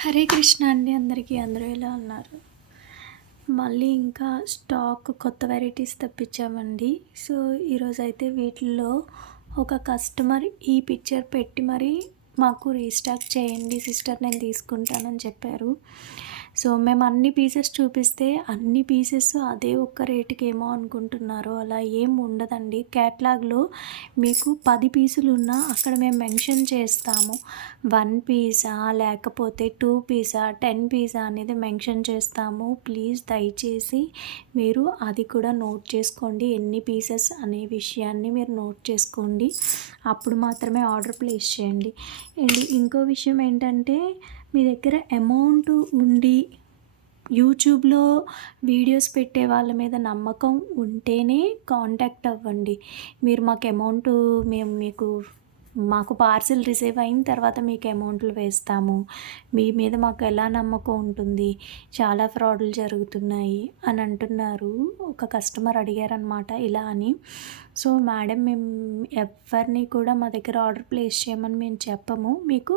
హరే కృష్ణ అండి అందరికీ. అందరూ ఎలా ఉన్నారు? మళ్ళీ ఇంకా స్టాక్ కొత్త వెరైటీస్ తెప్పించామండి. సో ఈరోజైతే వీటిల్లో ఒక కస్టమర్ ఈ పిక్చర్ పెట్టి మరీ మాకు రీస్టాక్ చేయండి సిస్టర్, నేను తీసుకుంటానని చెప్పారు. సో మేము అన్ని పీసెస్ చూపిస్తే అన్ని పీసెస్ అదే ఒక్క రేటుకి ఏమో అనుకుంటున్నారు. అలా ఏం ఉండదండి. క్యాట్లాగ్లో మీకు 10 పీసులు ఉన్నా అక్కడ మేము మెన్షన్ చేస్తాము 1 పీసా లేకపోతే 2 పీసా 10 పీసా అనేది మెన్షన్ చేస్తాము. ప్లీజ్ దయచేసి మీరు అది కూడా నోట్ చేసుకోండి. ఎన్ని పీసెస్ అనే విషయాన్ని మీరు నోట్ చేసుకోండి. అప్పుడు మాత్రమే ఆర్డర్ ప్లేస్ చేయండి. అండ్ ఇంకో విషయం ఏంటంటే, మీ దగ్గర అమౌంట్ ఉండి యూట్యూబ్లో వీడియోస్ పెట్టే వాళ్ళ మీద నమ్మకం ఉంటేనే కాంటాక్ట్ అవ్వండి. మీరు మేము మాకు పార్సిల్ రిసీవ్ అయిన తర్వాత మీకు అమౌంట్లు వేస్తాము, మీ మీద మాకు ఎలా నమ్మకం ఉంటుంది, చాలా ఫ్రాడ్లు జరుగుతున్నాయి అని అంటున్నారు. ఒక కస్టమర్ అడిగారనమాట ఇలా అని. సో మేడం, మేము ఎవరిని కూడా మా దగ్గర ఆర్డర్ ప్లేస్ చేయమని మేము చెప్పము. మీకు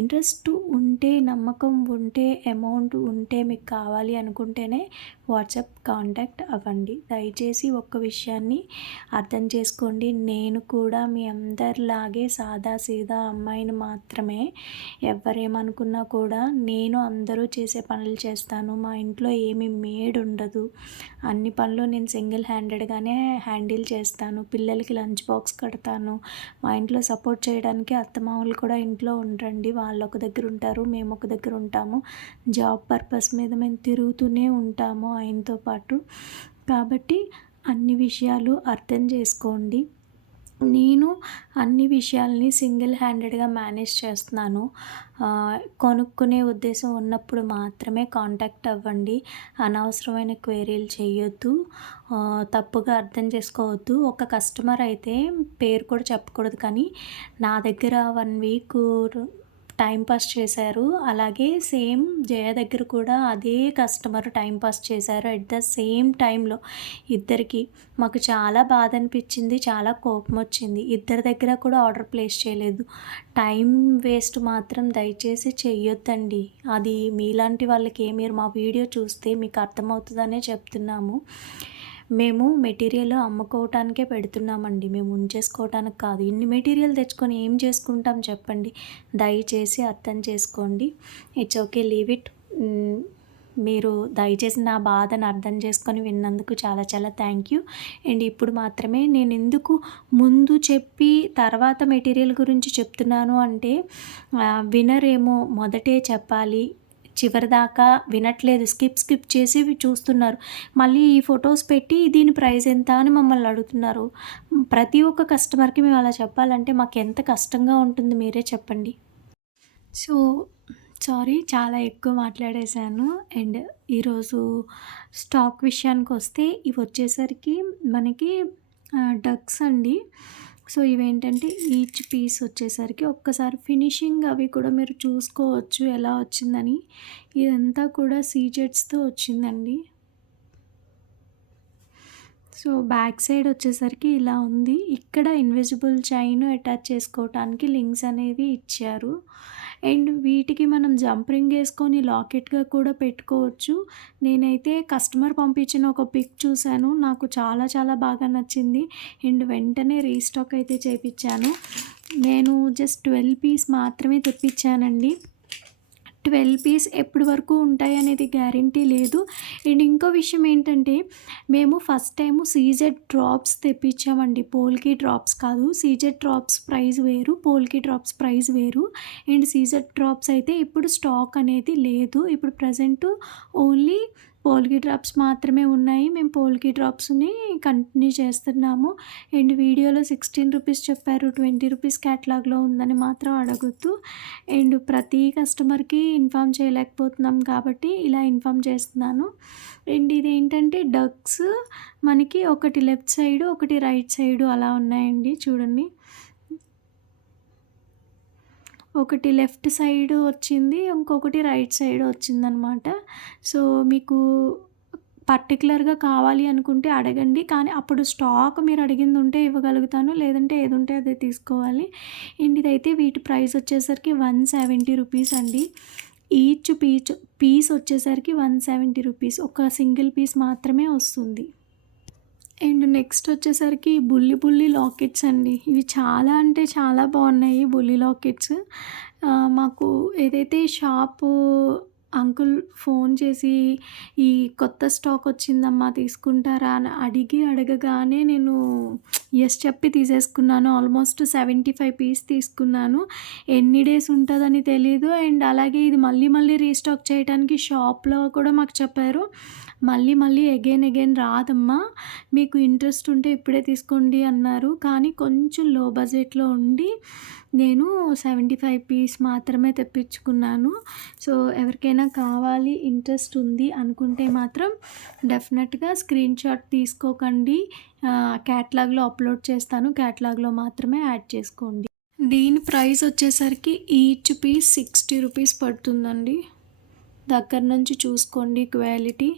ఇంట్రెస్ట్ ఉంటే, నమ్మకం ఉంటే, అమౌంట్ ఉంటే, మీకు కావాలి అనుకుంటేనే వాట్సాప్ కాంటాక్ట్ అవ్వండి. దయచేసి ఒక్క విషయాన్ని అర్థం చేసుకోండి. నేను కూడా మీ అందరిలాగే సాదా సీదా అమ్మాయిని మాత్రమే. ఎవరేమనుకున్నా కూడా నేను అందరూ చేసే పనులు చేస్తాను. మా ఇంట్లో ఏమీ మేడ్ ఉండదు. అన్ని పనులు నేను సింగిల్ హ్యాండెడ్గానే హ్యాండిల్ చేస్తాను. పిల్లలకి లంచ్ బాక్స్ కడతాను. మా ఇంట్లో సపోర్ట్ చేయడానికి అత్తమామలు కూడా ఇంట్లో ఉండరండి. వాళ్ళు ఒక దగ్గర ఉంటారు, మేము ఒక దగ్గర ఉంటాము. జాబ్ పర్పస్ మీద మేము తిరుగుతూనే ఉంటాము ఆయనతో పాటు. కాబట్టి అన్ని విషయాలు అర్థం చేసుకోండి. నేను అన్ని విషయాల్ని సింగిల్ హ్యాండెడ్గా మేనేజ్ చేస్తున్నాను. కొనుక్కునే ఉద్దేశం ఉన్నప్పుడు మాత్రమే కాంటాక్ట్ అవ్వండి. అనవసరమైన క్వెరీలు చేయొద్దు, తప్పుగా అర్థం చేసుకోవద్దు. ఒక కస్టమర్ అయితే పేరు కూడా చెప్పకూడదు, కానీ నా దగ్గర 1 వీక్ టైంపాస్ చేశారు. అలాగే సేమ్ జయ దగ్గర కూడా అదే కస్టమర్ టైంపాస్ చేశారు అట్ ద సేమ్ టైంలో. ఇద్దరికి మాకు చాలా బాధ అనిపించింది, చాలా కోపం వచ్చింది. ఇద్దరి దగ్గర కూడా ఆర్డర్ ప్లేస్ చేయలేదు. టైం వేస్ట్ మాత్రం దయచేసి చెయ్యొద్దండి. అది మీలాంటి వాళ్ళకి మీరు మా వీడియో చూస్తే మీకు అర్థమవుతుందనే చెప్తున్నాము. మేము మెటీరియల్ అమ్ముకోవటానికే పెడుతున్నామండి, మేము ఉంచేసుకోవటానికి కాదు. ఇన్ని మెటీరియల్ తెచ్చుకొని ఏం చేసుకుంటాం చెప్పండి. దయచేసి అర్థం చేసుకోండి. It's okay, leave it. మీరు దయచేసి నా బాధను అర్థం చేసుకొని విన్నందుకు చాలా చాలా థ్యాంక్ యూ. అండ్ ఇప్పుడు మాత్రమే నేను ఎందుకు ముందు చెప్పి తర్వాత మెటీరియల్ గురించి చెప్తున్నాను అంటే, వినరేమో మొదటే చెప్పాలి, చివరిదాకా వినట్లేదు, స్కిప్ చేసి చూస్తున్నారు. మళ్ళీ ఈ ఫొటోస్ పెట్టి దీని ప్రైస్ ఎంత అని మమ్మల్ని అడుగుతున్నారు. ప్రతి ఒక్క కస్టమర్కి మేము అలా చెప్పాలంటే మాకు ఎంత కష్టంగా ఉంటుంది, మీరే చెప్పండి. సో సారీ, చాలా ఎక్కువ మాట్లాడేశాను. అండ్ ఈరోజు స్టాక్ విషయానికి వస్తే, ఇవి వచ్చేసరికి మనకి డక్స్ అండి. సో ఇవేంటంటే ఈచ్ పీస్ వచ్చేసరికి ఒక్కసారి ఫినిషింగ్ అవి కూడా మీరు చూసుకోవచ్చు ఎలా వచ్చిందని. ఇదంతా కూడా సీజెట్స్తో వచ్చిందండి. సో బ్యాక్ సైడ్ వచ్చేసరికి ఇలా ఉంది. ఇక్కడ ఇన్విజిబుల్ చైన్ అటాచ్ చేసుకోవటానికి లింక్స్ అనేవి ఇచ్చారు. అండ్ వీటికి మనం జంప్ రింగ్ వేసుకొని లాకెట్గా కూడా పెట్టుకోవచ్చు. నేనైతే కస్టమర్ పంపించిన ఒక పిక్ చూశాను, నాకు చాలా చాలా బాగా నచ్చింది. అండ్ వెంటనే రీస్టాక్ అయితే చేయించాను. నేను జస్ట్ 12 పీస్ మాత్రమే తెప్పించానండి. 12 పీస్ ఎప్పటి వరకు ఉంటాయి అనేది గ్యారంటీ లేదు. అండ్ ఇంకో విషయం ఏంటంటే, మేము ఫస్ట్ టైము సీజెడ్ డ్రాప్స్ తెప్పించామండి. పోల్కి డ్రాప్స్ కాదు, సీజెడ్ డ్రాప్స్ ప్రైస్ వేరు, పోల్కి డ్రాప్స్ ప్రైస్ వేరు. అండ్ సీజెడ్ డ్రాప్స్ అయితే ఇప్పుడు స్టాక్ అనేది లేదు. ఇప్పుడు ప్రజెంట్ ఓన్లీ పోల్కి డ్రాప్స్ మాత్రమే ఉన్నాయి. మేము పోల్కి డ్రాప్స్ని కంటిన్యూ చేస్తున్నాము. అండ్ వీడియోలో 16 రూపీస్ చెప్పారు, 20 రూపీస్ క్యాటలాగ్లో ఉందని మాత్రం అడగొద్దు. అండ్ ప్రతి కస్టమర్కి ఇన్ఫామ్ చేయలేకపోతున్నాం కాబట్టి ఇలా ఇన్ఫామ్ చేస్తున్నాను. అండ్ ఇదేంటంటే డక్స్ మనకి ఒకటి లెఫ్ట్ సైడు, ఒకటి రైట్ సైడు అలా ఉన్నాయండి. చూడండి, ఒకటి లెఫ్ట్ సైడ్ వచ్చింది, ఇంకొకటి రైట్ సైడ్ వచ్చిందనమాట. సో మీకు పర్టికులర్గా కావాలి అనుకుంటే అడగండి, కానీ అప్పుడు స్టాక్ మీరు అడిగింది ఉంటే ఇవ్వగలుగుతాను, లేదంటే ఏది ఉంటే అదే తీసుకోవాలి. అండ్ ఇదైతే వీటి ప్రైస్ వచ్చేసరికి 170 రూపీస్ అండి. ఈచ్ పీస్ వచ్చేసరికి 170 రూపీస్. ఒక సింగిల్ పీస్ మాత్రమే వస్తుంది. అండ్ నెక్స్ట్ వచ్చేసరికి బుల్లి బుల్లి లాకెట్స్ అండి. ఇవి చాలా అంటే చాలా బాగున్నాయి బుల్లి లాకెట్స్. మాకు ఏదైతే షాపు అంకుల్ ఫోన్ చేసి ఈ కొత్త స్టాక్ వచ్చిందమ్మా తీసుకుంటారా అని అడగగానే నేను ఎస్ చెప్పి తీసేసుకున్నాను. ఆల్మోస్ట్ 75 పీస్ తీసుకున్నాను. ఎన్ని డేస్ ఉంటుందని తెలీదు. అండ్ అలాగే ఇది మళ్ళీ మళ్ళీ రీస్టాక్ చేయడానికి షాప్లో కూడా మాకు చెప్పారు. మళ్ళీ అగైన్ రాదమ్మా, మీకు ఇంట్రెస్ట్ ఉంటే ఇప్పుడే తీసుకోండి అన్నారు. కానీ కొంచెం లో బడ్జెట్లో ఉండి నేను 75 పీస్ మాత్రమే తెప్పించుకున్నాను. సో ఎవరికైనా కావాలి, ఇంట్రెస్ట్ ఉంది అనుకుంటే మాత్రం డెఫినెట్గా స్క్రీన్ షాట్ తీసుకోకండి. క్యాటలాగ్లో అప్లోడ్ చేస్తాను, క్యాటలాగ్లో మాత్రమే యాడ్ చేసుకోండి. దీని ప్రైస్ వచ్చేసరికి ఈచ్ పీస్ 60 రూపీస్ పడుతుందండి. దగ్గర నుంచి చూసుకోండి క్వాలిటీ.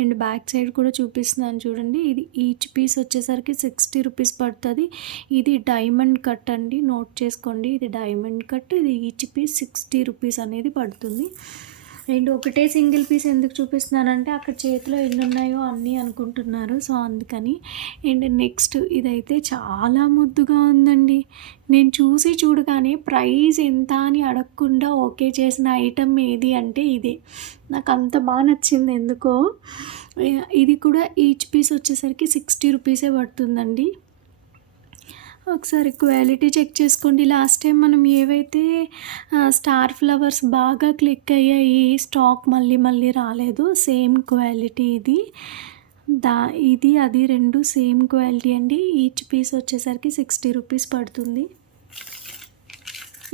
అండ్ బ్యాక్ సైడ్ కూడా చూపిస్తున్నాను చూడండి. ఇది ఈచ్ పీస్ వచ్చేసరికి 60 రూపీస్ పడుతుంది. ఇది డైమండ్ కట్ అండి, నోట్ చేసుకోండి. ఇది డైమండ్ కట్. ఇది ఈచ్ పీస్ 60 రూపీస్ అనేది పడుతుంది. అండ్ ఒకటే సింగిల్ పీస్ ఎందుకు చూపిస్తున్నానంటే అక్కడ చేతిలో ఎన్ని ఉన్నాయో అన్నీ అనుకుంటున్నారు, సో అందుకని. అండ్ నెక్స్ట్ ఇదైతే చాలా ముద్దుగా ఉందండి. నేను చూడగానే ప్రైస్ ఎంత అని అడగకుండా ఓకే చేసిన ఐటమ్ ఏది అంటే ఇదే. నాకు అంత బాగా నచ్చింది ఎందుకో. ఇది కూడా ఈచ్ పీస్ వచ్చేసరికి 60 రూపీసే పడుతుందండి. ఒకసారి క్వాలిటీ చెక్ చేసుకోండి. లాస్ట్ టైం మనం ఏవైతే స్టార్ ఫ్లవర్స్ బాగా క్లిక్ అయ్యాయి, స్టాక్ మళ్ళీ రాలేదు. సేమ్ క్వాలిటీ ఇది అది రెండు సేమ్ క్వాలిటీ అండి. ఈచ్ పీస్ వచ్చేసరికి 60 రూపీస్ పడుతుంది.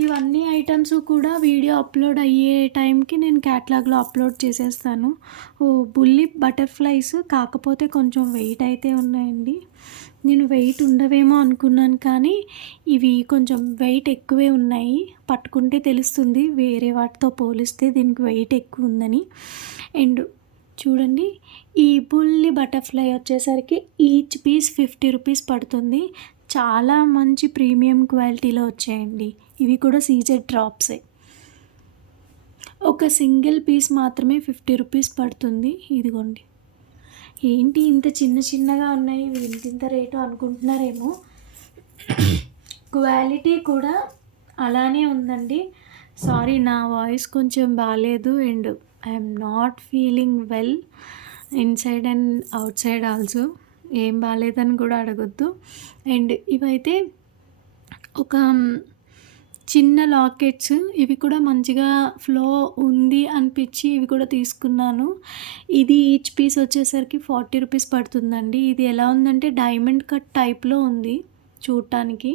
ఇవన్నీ ఐటమ్స్ కూడా వీడియో అప్లోడ్ అయ్యే టైంకి నేను క్యాటలాగ్లో అప్లోడ్ చేసేస్తాను. బుల్లి బటర్ఫ్లైస్ కాకపోతే కొంచెం వెయిట్ అయితే ఉన్నాయండి. నేను వెయిట్ ఉండవేమో అనుకున్నాను, కానీ ఇవి కొంచెం వెయిట్ ఎక్కువే ఉన్నాయి. పట్టుకుంటే తెలుస్తుంది వేరే వాటితో పోలిస్తే దీనికి వెయిట్ ఎక్కువ ఉందని. అండ్ చూడండి, ఈ బుల్లి బటర్ఫ్లై వచ్చేసరికి ఈచ్ పీస్ 50 రూపీస్ పడుతుంది. చాలా మంచి ప్రీమియం క్వాలిటీలో వచ్చాయండి. ఇవి కూడా సీజెడ్ డ్రాప్సే. ఒక సింగిల్ పీస్ మాత్రమే 50 రూపీస్ పడుతుంది. ఇదిగోండి. ఏంటి ఇంత చిన్నగా ఉన్నాయి, ఇంత రేటు అనుకుంటున్నారేమో. క్వాలిటీ కూడా అలానే ఉందండి. సారీ, నా వాయిస్ కొంచెం బాగాలేదు. And I'm not feeling well inside and out side also. ఏం బాగాలేదని కూడా అడగొద్దు. అండ్ ఇవైతే ఒక చిన్న లాకెట్స్. ఇవి కూడా మంచిగా ఫ్లో ఉంది అనిపించి ఇవి కూడా తీసుకున్నాను. ఇది ఈచ్ పీస్ వచ్చేసరికి 40 రూపీస్ పడుతుందండి. ఇది ఎలా ఉందంటే డైమండ్ కట్ టైప్లో ఉంది చూడటానికి.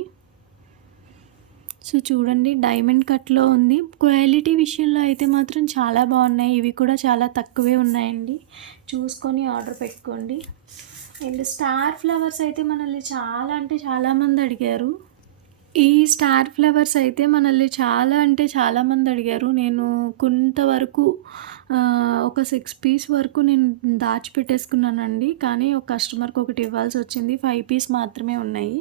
సో చూడండి, డైమండ్ కట్లో ఉంది. క్వాలిటీ విషయంలో అయితే మాత్రం చాలా బాగున్నాయి. ఇవి కూడా చాలా తక్కువే ఉన్నాయండి, చూసుకొని ఆర్డర్ పెట్టుకోండి. అండ్ స్టార్ ఫ్లవర్స్ అయితే మనల్ని చాలామంది అడిగారు. ఈ స్టార్ ఫ్లవర్స్ అయితే మనల్ని చాలామంది అడిగారు. నేను కొంతవరకు ఒక 6 పీస్ వరకు నేను దాచిపెట్టేసుకున్నానండి. కానీ ఒక కస్టమర్కి ఒకటి ఇవ్వాల్సి వచ్చింది. 5 పీస్ మాత్రమే ఉన్నాయి.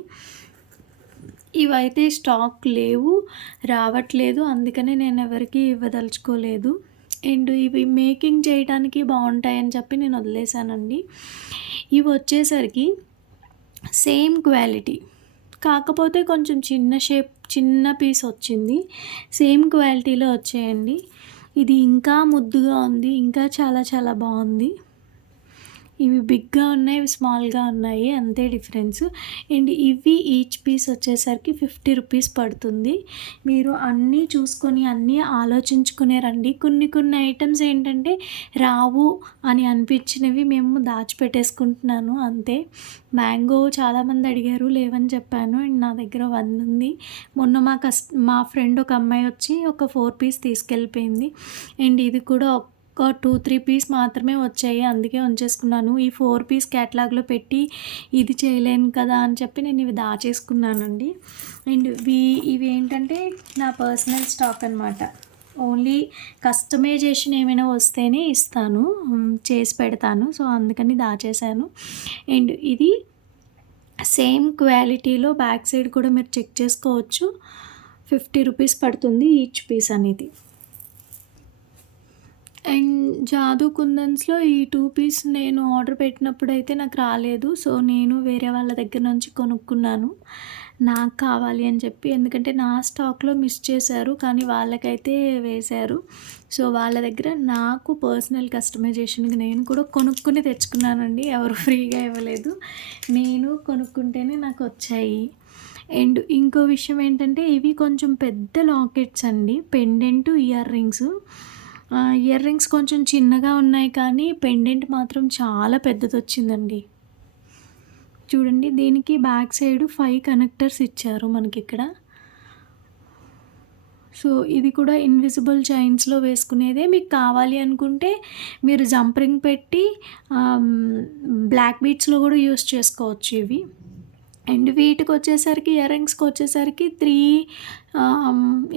ఇవైతే స్టాక్ లేవు, రావట్లేదు. అందుకనే నేను ఎవరికి ఇవ్వదలుచుకోలేదు. అండ్ ఇవి మేకింగ్ చేయడానికి బాగుంటాయని చెప్పి నేను వదిలేసానండి. ఇవి వచ్చేసరికి సేమ్ క్వాలిటీ, కాకపోతే కొంచెం చిన్న పీస్ వచ్చింది. సేమ్ క్వాలిటీలో వచ్చాయండి. ఇది ఇంకా ముద్దుగా ఉంది, ఇంకా చాలా బాగుంది. ఇవి బిగ్గా ఉన్నాయి, ఇవి స్మాల్గా ఉన్నాయి, అంతే డిఫరెన్స్. అండ్ ఇవి ఈచ్ పీస్ వచ్చేసరికి 50 రూపీస్ పడుతుంది. మీరు అన్నీ చూసుకొని అన్నీ ఆలోచించుకునే రండి. కొన్ని ఐటమ్స్ ఏంటంటే రావు అని అనిపించినవి మేము దాచిపెట్టేసుకుంటున్నాను అంతే. మ్యాంగో చాలామంది అడిగారు, లేవని చెప్పాను. అండ్ నా దగ్గర 100 ఉంది. మొన్న మా ఫ్రెండ్ ఒక అమ్మాయి వచ్చి ఒక 4 పీస్ తీసుకెళ్ళిపోయింది. అండ్ ఇది కూడా ఒక 2-3 పీస్ మాత్రమే వచ్చాయి, అందుకే ఉంచేసుకున్నాను. ఈ 4 పీస్ క్యాటలాగ్లో పెట్టి ఇది చేయలేను కదా అని చెప్పి నేను ఇవి దాచేసుకున్నానండి. అండ్ ఇవి ఏంటంటే నా పర్సనల్ స్టాక్ అనమాట. ఓన్లీ కస్టమైజేషన్ ఏమైనా వస్తేనే ఇస్తాను, చేసి పెడతాను. సో అందుకని దాచేసాను. అండ్ ఇది సేమ్ క్వాలిటీలో బ్యాక్ సైడ్ కూడా మీరు చెక్ చేసుకోవచ్చు. 50 రూపీస్ పడుతుంది ఈచ్ పీస్ అనేది. జాదూ కుందన్స్‌లో ఈ 2 పీస్ నేను ఆర్డర్ పెట్టినప్పుడైతే నాకు రాలేదు. సో, నేను వేరే వాళ్ళ దగ్గర నుంచి కొనుక్కున్నాను. నాకు కావాలి అని చెప్పి. ఎందుకంటే నా స్టాక్‌లో మిస్ చేశారు. కానీ వాళ్ళకైతే వేశారు. సో, వాళ్ళ దగ్గర నాకు పర్సనల్ కస్టమైజేషన్‌కి నేను కూడా కొనుక్కొని తెచ్చుకున్నానండి. ఎవరు ఫ్రీగా ఇవ్వలేదు. నేను కొనుక్కుంటేనే నాకొచ్చాయి. అండ్ ఇంకో విషయం ఏంటంటే ఇవి కొంచెం పెద్ద లాకెట్స్ అండి. Pendant ear rings. Ear rings కొంచెం చిన్నగా ఉన్నాయి కానీ పెండెంట్ మాత్రం చాలా పెద్దదొచ్చిందండి. చూడండి దీనికి బ్యాక్ సైడ్ 5 కనెక్టర్స్ ఇచ్చారు మనకిక్కడ. సో, ఇది కూడా ఇన్విజిబుల్ చైన్స్‌లో వేసుకునేదే. మీకు కావాలి అనుకుంటే మీరు జంప్ రింగ్ పెట్టి బ్లాక్ బీడ్స్‌లో కూడా యూజ్ చేసుకోవచ్చు ఇవి. అండ్ వీటికొచ్చేసరికి ఇయర్ రింగ్స్‌కొచ్చేసరికి 3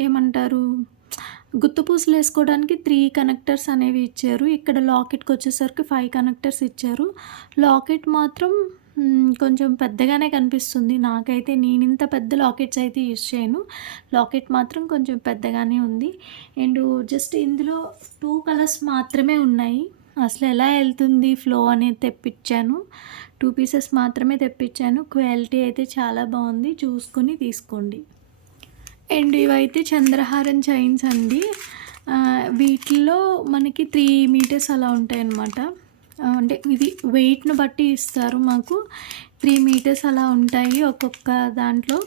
ఏమంటారు గుత్తుపూసలు వేసుకోవడానికి 3 కనెక్టర్స్ అనేవి ఇచ్చారు. ఇక్కడ లాకెట్‌కొచ్చేసరికి 5 కనెక్టర్స్ ఇచ్చారు. లాకెట్ మాత్రం కొంచెం పెద్దగానే కనిపిస్తుంది నాకైతే. నేనింత పెద్ద లాకెట్స్ అయితే యూజ్ చేయను. లాకెట్ మాత్రం కొంచెం పెద్దగానే ఉంది. అండ్ జస్ట్ ఇందులో 2 కలర్స్ మాత్రమే ఉన్నాయి. అసలు ఎలా వెళ్తుంది ఫ్లో అనేది తెప్పించాను. 2 పీసెస్ మాత్రమే తెప్పించాను. క్వాలిటీ అయితే చాలా బాగుంది. చూసుకొని తీసుకోండి. అండ్ ఇవైతే చంద్రహారం చైన్స్ అండి. వీటిల్లో మనకి 3 మీటర్స్ అలా ఉంటాయన్నమాట. అంటే ఇది వెయిట్‌ని బట్టి ఇస్తారు మాకు. 3 మీటర్స్ అలా ఉంటాయి ఒక్కొక్క దాంట్లో.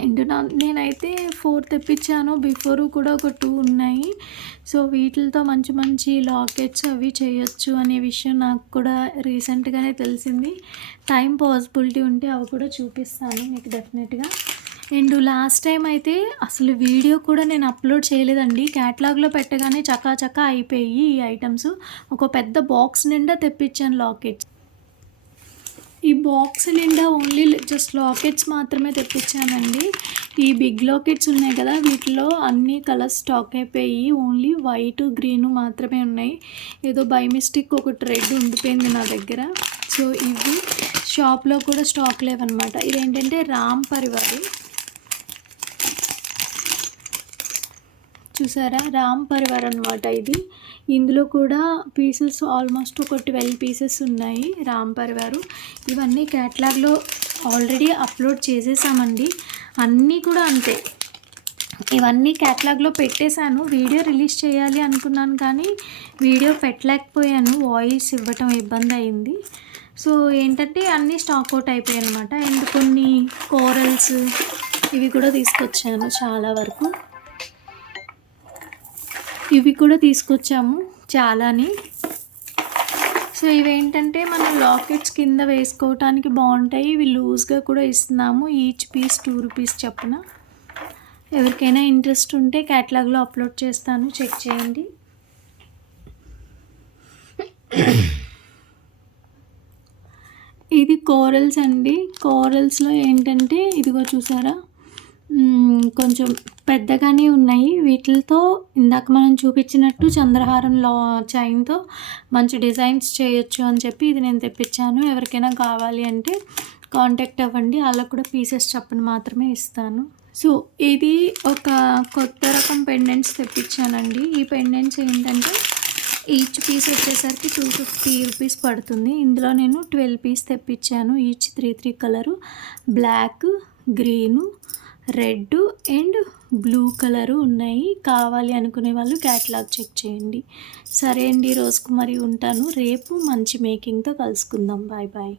అండ్ నేనైతే 4 తెప్పించాను. బిఫోరు కూడా ఒక 2 ఉన్నాయి. సో, వీటిలతో మంచి మంచి లాకెట్స్ అవి చేయొచ్చు అనే విషయం నాకు కూడా రీసెంట్‌గానే తెలిసింది. టైం పాసిబిలిటీ ఉంటే అవి కూడా చూపిస్తాను మీకు డెఫినెట్‌గా. అండ్ లాస్ట్ టైం అయితే అసలు వీడియో కూడా నేను అప్లోడ్ చేయలేదండి. క్యాటలాగ్‌లో పెట్టగానే చకాచకా అయిపోయి ఈ ఐటమ్స్. ఒక పెద్ద బాక్స్ నిండా తెప్పించాను లాకెట్స్. ఈ బాక్స్ నిండా ఓన్లీ జస్ట్ లాకెట్స్ మాత్రమే తెప్పించానండి. ఈ బిగ్ లాకెట్స్ ఉన్నాయి కదా, వీటిలో అన్ని కలర్స్ స్టాక్ అయిపోయి ఓన్లీ వైట్, గ్రీన్ మాత్రమే ఉన్నాయి. ఏదో బై మిస్టేక్ ఒకటి రెడ్ ఉండిపోయింది నా దగ్గర. సో, ఇవి షాప్లో కూడా స్టాక్ లేవన్నమాట. ఇదేంటంటే రామ్ పరివార్. చూసారా, రామ్ పరివార్ అనమాట ఇది. ఇందులో కూడా పీసెస్ ఆల్మోస్ట్ ఒక 12 పీసెస్ ఉన్నాయి రామ్ పరివారు. ఇవన్నీ క్యాటలాగ్లో ఆల్రెడీ అప్లోడ్ చేసేసామండి. అన్నీ కూడా అంతే. ఇవన్నీ క్యాటలాగ్లో పెట్టేశాను. వీడియో రిలీజ్ చేయాలి అనుకున్నాను కానీ వీడియో పెట్టలేకపోయాను. వాయిస్ ఇవ్వటం ఇబ్బంది అయింది. సో, ఏంటంటే అన్నీ స్టాక్ అవుట్ అయిపోయాయి అనమాట. అండ్ కొన్ని కోరల్స్ ఇవి కూడా తీసుకొచ్చాను చాలా వరకు. ఇవి కూడా తీసుకొచ్చాము చాలాని. సో, ఇవేంటంటే మనం లాకెట్స్ కింద వేసుకోవటానికి బాగుంటాయి. ఇవి లూజ్గా కూడా ఇస్తున్నాము. ఈచ్ పీస్ 2 రూపీస్ చొప్పున. ఎవరికైనా ఇంట్రెస్ట్ ఉంటే క్యాటలాగ్లో అప్లోడ్ చేస్తాను, చెక్ చేయండి. ఇది కోరల్స్ అండి. కోరల్స్లో ఏంటంటే ఇదిగో చూసారా, కొంచెం పెద్దగానే ఉన్నాయి. వీటితో ఇందాక మనం చూపించినట్టు చంద్రహారంలో చైన్తో మంచి డిజైన్స్ చేయొచ్చు అని చెప్పి ఇది నేను తెప్పించాను. ఎవరికైనా కావాలి అంటే కాంటాక్ట్ అవ్వండి. అలా కూడా పీసెస్ చొప్పున మాత్రమే ఇస్తాను. సో, ఇది ఒక కొత్త రకం పెండెంట్స్ తెప్పించానండి. ఈ పెండెంట్స్ ఏంటంటే ఈచ్ పీస్ వచ్చేసరికి 250 రూపీస్ పడుతుంది. ఇందులో నేను 12 పీస్ తెప్పించాను. Each 3 colour, black, green, red and blue colour ఉన్నాయి. కావాలి అనుకునే వాళ్ళు క్యాటలాగ్ చెక్ చేయండి. సరే అండి, రోజుకు మరి ఉంటాను. రేపు మంచి మేకింగ్తో కలుసుకుందాం. Bye bye.